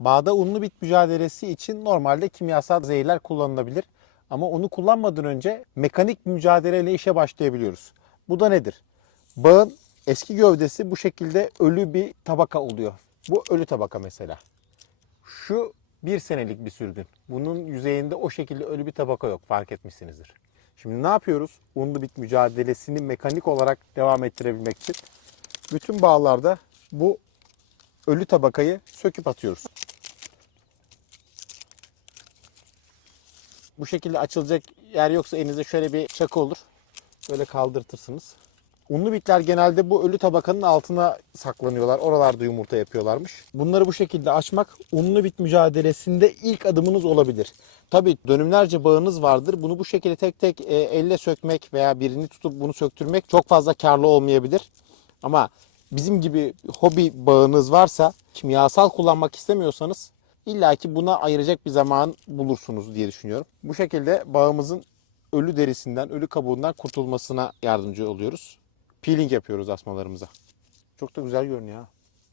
Bağda unlu bit mücadelesi için normalde kimyasal zehirler kullanılabilir. Ama onu kullanmadan önce mekanik mücadeleyle işe başlayabiliyoruz. Bu da nedir? Bağın eski gövdesi bu şekilde ölü bir tabaka oluyor. Bu ölü tabaka mesela. Şu bir senelik bir sürgün. Bunun yüzeyinde o şekilde ölü bir tabaka yok fark etmişsinizdir. Şimdi ne yapıyoruz? Unlu bit mücadelesini mekanik olarak devam ettirebilmek için bütün bağlarda bu ölü tabakayı söküp atıyoruz. Bu şekilde açılacak yer yoksa elinizde şöyle bir çakı olur. Böyle kaldırtırsınız. Unlu bitler genelde bu ölü tabakanın altına saklanıyorlar. Oralarda yumurta yapıyorlarmış. Bunları bu şekilde açmak unlu bit mücadelesinde ilk adımınız olabilir. Tabii dönümlerce bağınız vardır. Bunu bu şekilde tek tek e, elle sökmek veya birini tutup bunu söktürmek çok fazla karlı olmayabilir. Ama bizim gibi hobi bağınız varsa kimyasal kullanmak istemiyorsanız illaki buna ayıracak bir zaman bulursunuz diye düşünüyorum. Bu şekilde bağımızın ölü derisinden, ölü kabuğundan kurtulmasına yardımcı oluyoruz. Peeling yapıyoruz asmalarımıza. Çok da güzel görünüyor ha.